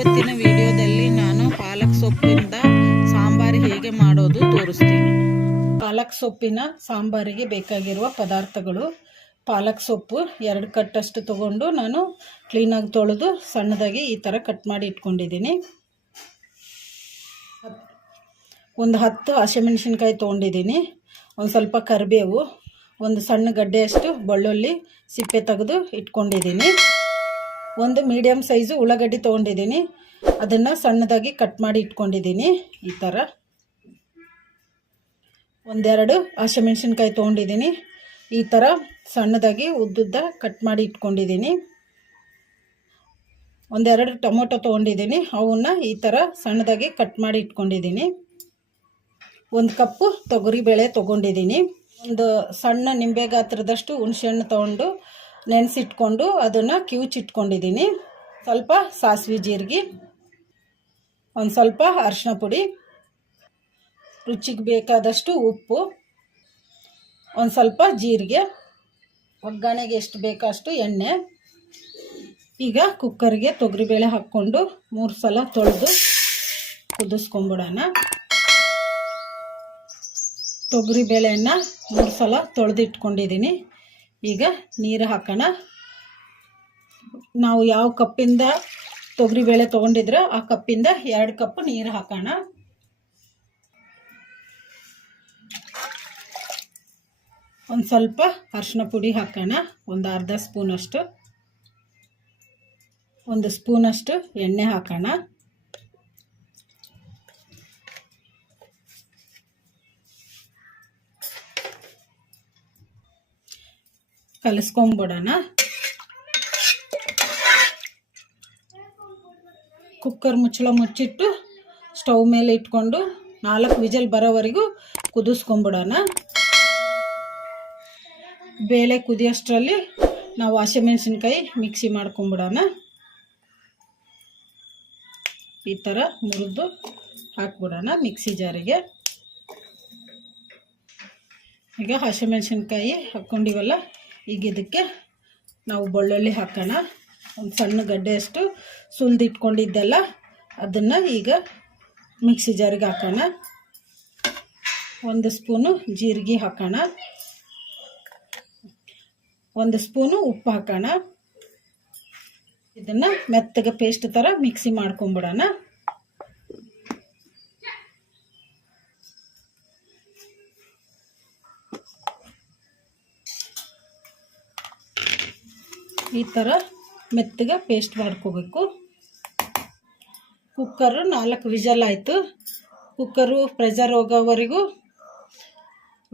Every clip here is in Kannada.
ಇವತ್ತಿನ ವಿಡಿಯೋದಲ್ಲಿ ನಾನು ಪಾಲಕ್ ಸೊಪ್ಪಿಂದ ಸಾಂಬಾರು ಹೇಗೆ ಮಾಡೋದು ತೋರಿಸ್ತೀನಿ. ಪಾಲಕ್ ಸೊಪ್ಪಿನ ಸಾಂಬಾರಿಗೆ ಬೇಕಾಗಿರುವ ಪದಾರ್ಥಗಳು: ಪಾಲಕ್ ಸೊಪ್ಪು 2 ಕಟ್ಟಷ್ಟು ತಗೊಂಡು ನಾನು ಕ್ಲೀನಾಗಿ ತೊಳೆದು ಸಣ್ಣದಾಗಿ ಈ ಥರ ಕಟ್ ಮಾಡಿ ಇಟ್ಕೊಂಡಿದ್ದೀನಿ. ಒಂದು 10 ಹಸಿಮೆಣಸಿನ್ಕಾಯಿ ತೊಗೊಂಡಿದ್ದೀನಿ. ಒಂದು ಸ್ವಲ್ಪ ಕರಿಬೇವು, ಒಂದು ಸಣ್ಣ ಗಡ್ಡೆಯಷ್ಟು ಬೆಳ್ಳುಳ್ಳಿ ಸಿಪ್ಪೆ ತೆಗೆದು ಇಟ್ಕೊಂಡಿದ್ದೀನಿ. ಒಂದು ಮೀಡಿಯಮ್ ಸೈಜು ಉಳ್ಳಾಗಡ್ಡಿ ತೊಗೊಂಡಿದ್ದೀನಿ, ಅದನ್ನು ಸಣ್ಣದಾಗಿ ಕಟ್ ಮಾಡಿ ಇಟ್ಕೊಂಡಿದ್ದೀನಿ. ಈ ಥರ ಒಂದೆರಡು ಹಸಿಮೆಣಸಿನ್ಕಾಯಿ ತೊಗೊಂಡಿದ್ದೀನಿ, ಈ ಥರ ಸಣ್ಣದಾಗಿ ಉದ್ದುದ್ದ ಕಟ್ ಮಾಡಿ ಇಟ್ಕೊಂಡಿದ್ದೀನಿ. ಒಂದೆರಡು ಟೊಮೊಟೊ ತೊಗೊಂಡಿದ್ದೀನಿ, ಅವನ್ನ ಈ ಥರ ಸಣ್ಣದಾಗಿ ಕಟ್ ಮಾಡಿ ಇಟ್ಕೊಂಡಿದ್ದೀನಿ. ಒಂದು ಕಪ್ಪು ತೊಗರಿಬೇಳೆ ತೊಗೊಂಡಿದ್ದೀನಿ. ಒಂದು ಸಣ್ಣ ನಿಂಬೆ ಗಾತ್ರದಷ್ಟು ಹುಣಸೆಹಣ್ಣು ತೊಗೊಂಡು ನೆನೆಸಿಟ್ಕೊಂಡು ಅದನ್ನು ಕಿವುಚಿಟ್ಕೊಂಡಿದ್ದೀನಿ. ಸ್ವಲ್ಪ ಸಾಸಿವೆ ಜೀರಿಗೆ, ಒಂದು ಸ್ವಲ್ಪ ಅರಿಶಿನ ಪುಡಿ, ರುಚಿಗೆ ಬೇಕಾದಷ್ಟು ಉಪ್ಪು, ಒಂದು ಸ್ವಲ್ಪ ಜೀರಿಗೆ, ಒಗ್ಗರಣೆಗೆ ಎಷ್ಟು ಬೇಕೋ ಅಷ್ಟು ಎಣ್ಣೆ. ಈಗ ಕುಕ್ಕರ್ಗೆ ತೊಗರಿಬೇಳೆ ಹಾಕ್ಕೊಂಡು 3 ಸಲ ತೊಳೆದು ಕುದಿಸ್ಕೊಂಬಿಡೋಣ. ತೊಗರಿಬೇಳೆಯನ್ನು 3 ಸಲ ತೊಳೆದು ಇಟ್ಕೊಂಡಿದ್ದೀನಿ. ಈಗ ನೀರು ಹಾಕೋಣ. ನಾವು ಯಾವ ಕಪ್ಪಿಂದ ತೊಗರಿಬೇಳೆ ತೊಗೊಂಡಿದ್ರೆ ಆ ಕಪ್ಪಿಂದ 2 ಕಪ್ ನೀರು ಹಾಕೋಣ. ಒಂದು ಸ್ವಲ್ಪ ಅರಿಶಿನ ಪುಡಿ ಹಾಕೋಣ, ಒಂದು ಅರ್ಧ ಸ್ಪೂನಷ್ಟು. ಒಂದು ಸ್ಪೂನಷ್ಟು ಎಣ್ಣೆ ಹಾಕೋಣ. ಕಲಿಸ್ಕೊಂಬಿಡೋಣ. ಕುಕ್ಕರ್ ಮುಚ್ಚಳ ಮುಚ್ಚಿಟ್ಟು ಸ್ಟವ್ ಮೇಲೆ ಇಟ್ಕೊಂಡು 4 ವಿಜಲ್ ಬರೋವರೆಗೂ ಕುದಿಸ್ಕೊಂಬಿಡೋಣ. ಬೇಳೆ ಕುದಿಯೋಷ್ಟರಲ್ಲಿ ನಾವು ಹಸಿಮೆಣಸಿನ್ಕಾಯಿ ಮಿಕ್ಸಿ ಮಾಡ್ಕೊಂಬಿಡೋಣ. ಈ ಥರ ಮುರಿದು ಹಾಕ್ಬಿಡೋಣ ಮಿಕ್ಸಿ ಜಾರಿಗೆ. ಈಗ ಹಸಿಮೆಣಸಿನ್ಕಾಯಿ ಹಾಕ್ಕೊಂಡಿವಲ್ಲ, ಈಗ ಇದಕ್ಕೆ ನಾವು ಬೆಳ್ಳುಳ್ಳಿ ಹಾಕೋಣ. ಒಂದು ಸಣ್ಣ ಗಡ್ಡೆಯಷ್ಟು ಸುಲಿದಿಟ್ಕೊಂಡಿದ್ದೆಲ್ಲ ಅದನ್ನು ಈಗ ಮಿಕ್ಸಿ ಜಾರಿಗೆ ಹಾಕೋಣ. 1 ಸ್ಪೂನು ಜೀರಿಗೆ ಹಾಕೋಣ, 1 ಸ್ಪೂನು ಉಪ್ಪು ಹಾಕೋಣ. ಇದನ್ನು ಮೆತ್ತಗೆ ಪೇಸ್ಟ್ ಥರ ಮಿಕ್ಸಿ ಮಾಡ್ಕೊಂಬಿಡೋಣ. ಈ ಥರ ಮೆತ್ತಗೆ ಪೇಸ್ಟ್ ಮಾಡ್ಕೋಬೇಕು. ಕುಕ್ಕರು 4 ವಿಜಲ್ ಆಯಿತು. ಕುಕ್ಕರು ಪ್ರೆಷರ್ ಹೋಗೋವರೆಗೂ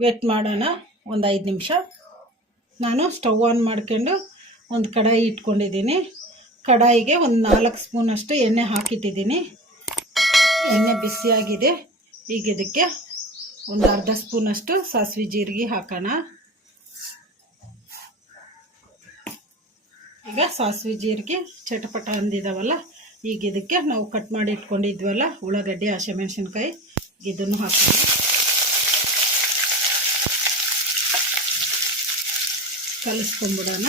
ವೇಟ್ ಮಾಡೋಣ, ಒಂದು 5 ನಿಮಿಷ. ನಾನು ಸ್ಟವ್ ಆನ್ ಮಾಡ್ಕೊಂಡು ಒಂದು ಕಡಾಯಿ ಇಟ್ಕೊಂಡಿದ್ದೀನಿ. ಕಡಾಯಿಗೆ ಒಂದು 4 ಸ್ಪೂನಷ್ಟು ಎಣ್ಣೆ ಹಾಕಿಟ್ಟಿದ್ದೀನಿ. ಎಣ್ಣೆ ಬಿಸಿಯಾಗಿದೆ. ಈಗ ಇದಕ್ಕೆ ಒಂದು ಅರ್ಧ ಸ್ಪೂನಷ್ಟು ಸಾಸಿವೆ ಜೀರಿಗೆ ಹಾಕೋಣ. ಈಗ ಸಾಸಿವೆ ಜೀರಿಗೆ ಚಟಪಟ ಅಂದಿದ್ದಾವಲ್ಲ, ಈಗ ಇದಕ್ಕೆ ನಾವು ಕಟ್ ಮಾಡಿ ಇಟ್ಕೊಂಡಿದ್ವಲ್ಲ ಉಳ್ಳಾಗಡ್ಡಿ ಹಸಿಮೆಣಸಿನ್ಕಾಯಿ, ಇದನ್ನು ಹಾಕೋಣ. ಕಲಿಸ್ಕೊಂಬಿಡೋಣ.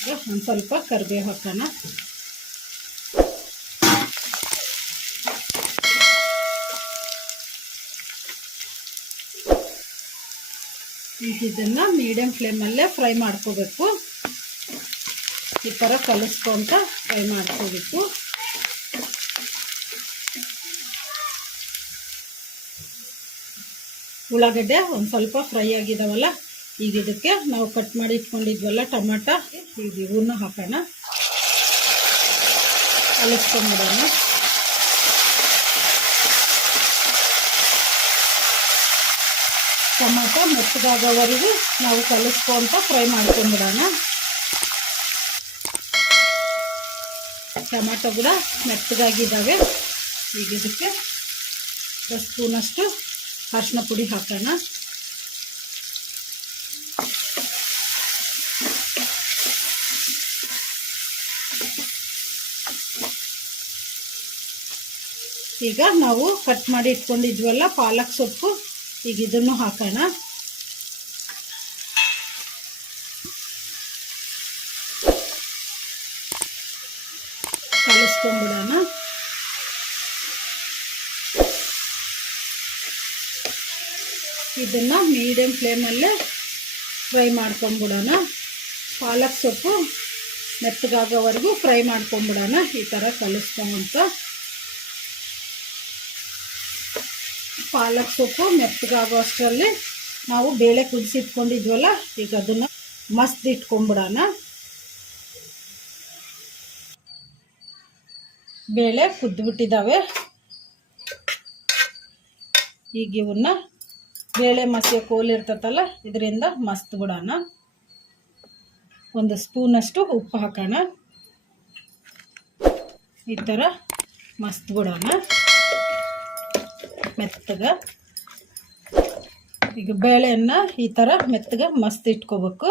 ಈಗ ಒಂದು ಸ್ವಲ್ಪ ಕರಿಬೇವು ಹಾಕೋಣ. ಈಗ ಇದನ್ನು ಮೀಡಿಯಮ್ ಫ್ಲೇಮಲ್ಲೇ ಫ್ರೈ ಮಾಡ್ಕೋಬೇಕು. ಈ ಥರ ಕಲಿಸ್ಕೊಂತ ಫ್ರೈ ಮಾಡ್ಕೋಬೇಕು. ಉಳ್ಳಾಗಡ್ಡೆ ಒಂದು ಸ್ವಲ್ಪ ಫ್ರೈ ಆಗಿದಾವಲ್ಲ, ಈಗ ಇದಕ್ಕೆ ನಾವು ಕಟ್ ಮಾಡಿ ಇಟ್ಕೊಂಡಿದ್ವಲ್ಲ ಟೊಮಾಟೊ, ಈಗ ಇವನ್ನ ಹಾಕೋಣ. ಕಲಿಸ್ಕೊಂಡ್ಬಿಡೋಣ. ಟೊಮಾಟೊ ಮೆತ್ತಗಾಗೋವರೆಗೂ ನಾವು ಕಲಿಸ್ಕೊಂತ ಫ್ರೈ ಮಾಡ್ಕೊಂಡ್ಬಿಡೋಣ. ಟೊಮಾಟೊ ಕೂಡ ಮೆತ್ತಗಾಗಿದ್ದಾವೆ. ಈಗ ಇದಕ್ಕೆ 1 ಸ್ಪೂನಷ್ಟು ಅರಿಶಿನ ಪುಡಿ ಹಾಕೋಣ. ಈಗ ನಾವು ಕಟ್ ಮಾಡಿ ಇಟ್ಕೊಂಡಿದ್ವಲ್ಲ ಪಾಲಕ್ ಸೊಪ್ಪು, ಈಗ ಇದನ್ನು ಹಾಕೋಣ. ಕಲಿಸ್ಕೊಂಡ್ಬಿಡೋಣ. ಇದನ್ನು ಮೀಡಿಯಮ್ ಫ್ಲೇಮಲ್ಲೇ ಫ್ರೈ ಮಾಡ್ಕೊಂಬಿಡೋಣ. ಪಾಲಕ್ ಸೊಪ್ಪು ಮೆತ್ತಗಾಗೋವರೆಗೂ ಫ್ರೈ ಮಾಡ್ಕೊಂಬಿಡೋಣ. ಈ ಥರ ಕಲಿಸ್ಕೊಂತ ಪಾಲಕ್ ಸೊಪ್ಪು ಮೆತ್ತಗಾಗೋ ಅಷ್ಟರಲ್ಲಿ ನಾವು ಬೇಳೆ ಕುದಿಸಿಟ್ಕೊಂಡಿದ್ವಲ್ಲ, ಈಗ ಅದನ್ನು ಮಸ್ತ್ ಇಟ್ಕೊಂಬಿಡೋಣ. ಬೇಳೆ ಕುದ್ಬಿಟ್ಟಿದ್ದಾವೆ. ಈಗ ಇವನ್ನ ಬೇಳೆ ಮಸಿ ಕೋಲ್ ಇರ್ತತಲ್ಲ, ಇದರಿಂದ ಮಸ್ತ್ ಬಿಡೋಣ. ಒಂದು ಸ್ಪೂನಷ್ಟು ಉಪ್ಪು ಹಾಕೋಣ. ಈ ಥರ ಮಸ್ತ್ ಬಿಡೋಣ ಮೆತ್ತಗೆ. ಈಗ ಬೇಳೆಯನ್ನು ಈ ಥರ ಮೆತ್ತಗೆ ಮಸ್ತ್ ಇಟ್ಕೋಬೇಕು.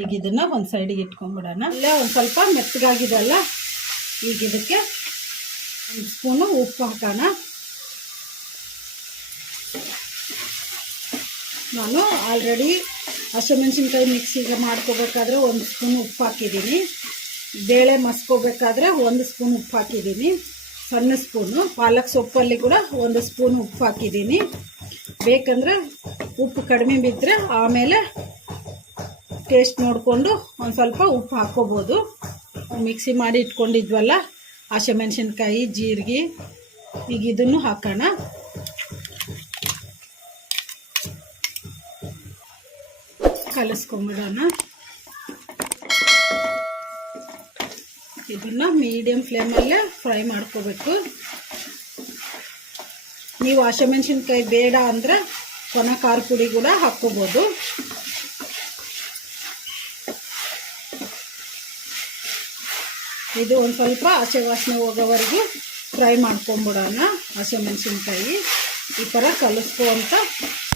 ಈಗ ಇದನ್ನು ಒಂದು ಸೈಡಿಗೆ ಇಟ್ಕೊಂಡ್ಬಿಡೋಣ. ಅಲ್ಲೇ ಒಂದು ಸ್ವಲ್ಪ ಮೆತ್ತಗಾಗಿದೆ ಅಲ್ಲ, ಈಗ ಇದಕ್ಕೆ ಒಂದು ಸ್ಪೂನು ಉಪ್ಪು ಹಾಕೋಣ. ನಾನು ಆಲ್ರೆಡಿ ಹಸಿಮೆಣಸಿನ್ಕಾಯಿ ಮಿಕ್ಸಿಗೆ ಮಾಡ್ಕೋಬೇಕಾದ್ರೆ 1 ಸ್ಪೂನ್ ಉಪ್ಪು ಹಾಕಿದ್ದೀನಿ. ಬೇಳೆ ಮಸ್ಕೋಬೇಕಾದ್ರೆ 1 ಸ್ಪೂನ್ ಉಪ್ಪು ಹಾಕಿದ್ದೀನಿ, ಸಣ್ಣ ಸ್ಪೂನು. ಪಾಲಕ್ ಸೊಪ್ಪಲ್ಲಿ ಕೂಡ 1 ಸ್ಪೂನ್ ಉಪ್ಪು ಹಾಕಿದ್ದೀನಿ. ಬೇಕಂದರೆ ಉಪ್ಪು ಕಡಿಮೆ ಬಿದ್ದರೆ ಆಮೇಲೆ ಟೇಸ್ಟ್ ನೋಡಿಕೊಂಡು ಒಂದು ಸ್ವಲ್ಪ ಉಪ್ಪು ಹಾಕ್ಕೋಬೋದು. ಮಿಕ್ಸಿ ಮಾಡಿ ಇಟ್ಕೊಂಡಿದ್ವಲ್ಲ ಹಸಿಮೆಣಸಿನ್ಕಾಯಿ, ಜೀರಿಗೆ, ಈಗ ಇದನ್ನು ಹಾಕೋಣ. ಕಲಿಸ್ಕೊಂಬಿಡೋಣ. ಇದನ್ನು ಮೀಡಿಯಮ್ ಫ್ಲೇಮಲ್ಲೇ ಫ್ರೈ ಮಾಡ್ಕೋಬೇಕು. ನೀವು ಹಸಿಮೆಣಸಿನ್ಕಾಯಿ ಬೇಡ ಅಂದರೆ ಒಣ ಖಾರ ಪುಡಿ ಕೂಡ ಹಾಕ್ಕೋಬೋದು. ಇದು ಒಂದು ಸ್ವಲ್ಪ ಹಸಿ ವಾಸನೆ ಹೋಗೋವರೆಗೂ ಫ್ರೈ ಮಾಡ್ಕೊಂಬಿಡೋಣ. ಹಸಿಮೆಣಸಿನ್ಕಾಯಿ ಈ ಥರ ಕಲಿಸ್ಕೊಂತ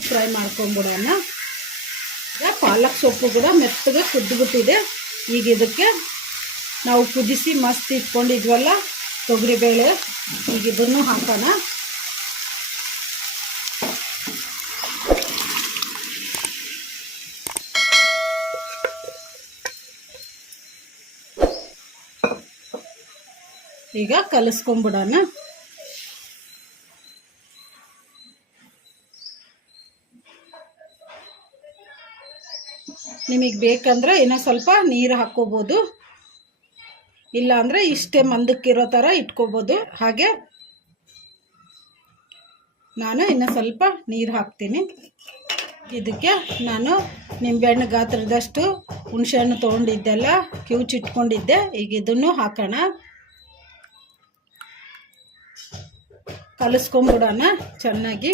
ಫ್ರೈ ಮಾಡ್ಕೊಂಬಿಡೋಣ. ಈಗ ಪಾಲಕ್ ಸೊಪ್ಪು ಕೂಡ ಮೆತ್ತಗೆ ಕುದ್ದುಬಿಟ್ಟಿದೆ. ಈಗ ಇದಕ್ಕೆ ನಾವು ಕುದಿಸಿ ಮಸ್ತ್ ಇಟ್ಕೊಂಡಿದ್ವಲ್ಲ ತೊಗರಿಬೇಳೆ, ಈಗ ಇದನ್ನು ಹಾಕೋಣ. ಈಗ ಕಲಿಸ್ಕೊಂಬಿಡೋಣ. ನಿಮಗೆ ಬೇಕಂದ್ರೆ ಇನ್ನೂ ಸ್ವಲ್ಪ ನೀರು ಹಾಕ್ಕೋಬೋದು, ಇಲ್ಲ ಅಂದರೆ ಇಷ್ಟೇ ಮಂದಕ್ಕಿರೋ ಥರ ಇಟ್ಕೋಬೋದು. ಹಾಗೆ ನಾನು ಇನ್ನೂ ಸ್ವಲ್ಪ ನೀರು ಹಾಕ್ತೀನಿ. ಇದಕ್ಕೆ ನಾನು ನಿಂಬೆಹಣ್ಣು ಗಾತ್ರದಷ್ಟು ಹುಣಸೆಹಣ್ಣು ತೊಗೊಂಡಿದ್ದೆಲ್ಲ ಕಿವುಚಿಟ್ಕೊಂಡಿದ್ದೆ. ಈಗ ಇದನ್ನು ಹಾಕೋಣ. ಕಲಿಸ್ಕೊಂಬಿಡೋಣ ಚೆನ್ನಾಗಿ.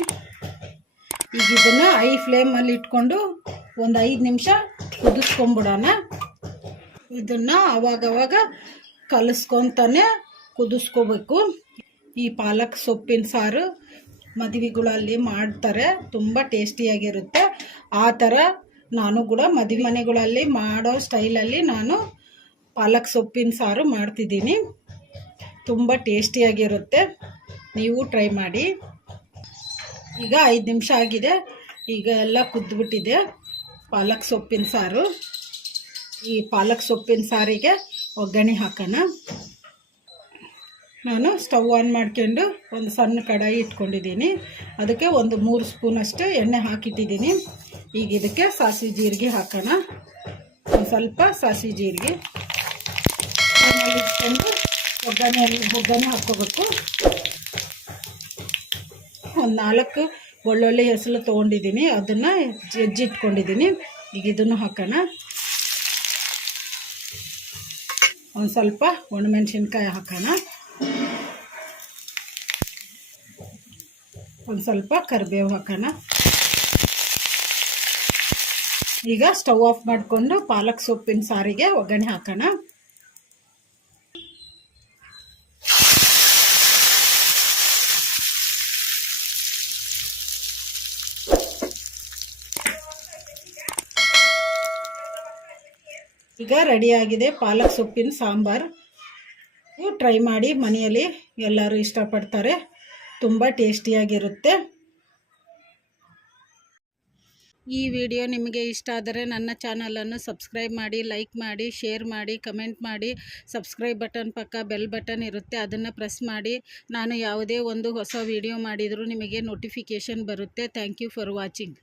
ಈಗ ಇದನ್ನು ಹೈ ಫ್ಲೇಮಲ್ಲಿ ಇಟ್ಕೊಂಡು ಒಂದು 5 ನಿಮಿಷ ಕುದಿಸ್ಕೊಂಬಿಡೋಣ. ಇದನ್ನು ಅವಾಗವಾಗ ಕಲಿಸ್ಕೊತಾನೆ ಕುದಿಸ್ಕೋಬೇಕು. ಈ ಪಾಲಕ್ ಸೊಪ್ಪಿನ ಸಾರು ಮದುವೆಗಳಲ್ಲಿ ಮಾಡ್ತಾರೆ, ತುಂಬ ಟೇಸ್ಟಿಯಾಗಿರುತ್ತೆ. ಆ ಥರ ನಾನು ಕೂಡ ಮದುವೆ ಮನೆಗಳಲ್ಲಿ ಮಾಡೋ ಸ್ಟೈಲಲ್ಲಿ ನಾನು ಪಾಲಕ್ ಸೊಪ್ಪಿನ ಸಾರು ಮಾಡ್ತಿದ್ದೀನಿ. ತುಂಬ ಟೇಸ್ಟಿಯಾಗಿರುತ್ತೆ, ನೀವು ಟ್ರೈ ಮಾಡಿ. ಈಗ 5 ನಿಮಿಷ ಆಗಿದೆ. ಈಗ ಎಲ್ಲ ಕುದ್ದುಬಿಟ್ಟಿದೆ ಪಾಲಕ್ ಸೊಪ್ಪಿನ ಸಾರು. ಈ ಪಾಲಕ್ ಸೊಪ್ಪಿನ ಸಾರಿಗೆ ಒಗ್ಗರಣೆ ಹಾಕೋಣ. ನಾನು ಸ್ಟವ್ ಆನ್ ಮಾಡ್ಕೊಂಡು ಒಂದು ಸಣ್ಣ ಕಡಾಯಿ ಇಟ್ಕೊಂಡಿದ್ದೀನಿ. ಅದಕ್ಕೆ ಒಂದು 3 ಸ್ಪೂನಷ್ಟು ಎಣ್ಣೆ ಹಾಕಿಟ್ಟಿದ್ದೀನಿ. ಈಗ ಇದಕ್ಕೆ ಸಾಸಿವೆ ಜೀರಿಗೆ ಹಾಕೋಣ. ಒಂದು ಸ್ವಲ್ಪ ಸಾಸಿವೆ ಜೀರಿಗೆ ಇಟ್ಕೊಂಡು ಒಗ್ಗರಣೆ ಹಾಕ್ಕೋಬೇಕು. ಒಂದು 4 ಬೆಳ್ಳುಳ್ಳಿ ಹೆಸರು ತೊಗೊಂಡಿದ್ದೀನಿ, ಅದನ್ನು ಜಜ್ಜಿಟ್ಕೊಂಡಿದ್ದೀನಿ. ಈಗ ಇದನ್ನು ಹಾಕೋಣ. ಒಂದು ಸ್ವಲ್ಪ ಒಣಮೆಣಸಿನ್ಕಾಯಿ ಹಾಕೋಣ. ಒಂದು ಸ್ವಲ್ಪ ಕರಿಬೇವು ಹಾಕೋಣ. ಈಗ ಸ್ಟವ್ ಆಫ್ ಮಾಡಿಕೊಂಡು ಪಾಲಕ್ ಸೊಪ್ಪಿನ ಸಾರಿಗೆ ಒಗ್ಗರಣೆ ಹಾಕೋಣ. ಈಗ ರೆಡಿಯಾಗಿದೆ ಪಾಲಕ್ ಸೊಪ್ಪಿನ ಸಾಂಬಾರು. ಟ್ರೈ ಮಾಡಿ, ಮನೆಯಲ್ಲಿ ಎಲ್ಲರೂ ಇಷ್ಟಪಡ್ತಾರೆ, ತುಂಬ ಟೇಸ್ಟಿಯಾಗಿರುತ್ತೆ. ಈ ವಿಡಿಯೋ ನಿಮಗೆ ಇಷ್ಟ ಆದರೆ ನನ್ನ ಚಾನಲನ್ನು ಸಬ್ಸ್ಕ್ರೈಬ್ ಮಾಡಿ, ಲೈಕ್ ಮಾಡಿ, ಶೇರ್ ಮಾಡಿ, ಕಮೆಂಟ್ ಮಾಡಿ. ಸಬ್ಸ್ಕ್ರೈಬ್ ಬಟನ್ ಪಕ್ಕ ಬೆಲ್ ಬಟನ್ ಇರುತ್ತೆ, ಅದನ್ನು ಪ್ರೆಸ್ ಮಾಡಿ. ನಾನು ಯಾವುದೇ ಒಂದು ಹೊಸ ವಿಡಿಯೋ ಮಾಡಿದರೂ ನಿಮಗೆ ನೋಟಿಫಿಕೇಷನ್ ಬರುತ್ತೆ. Thank you for watching.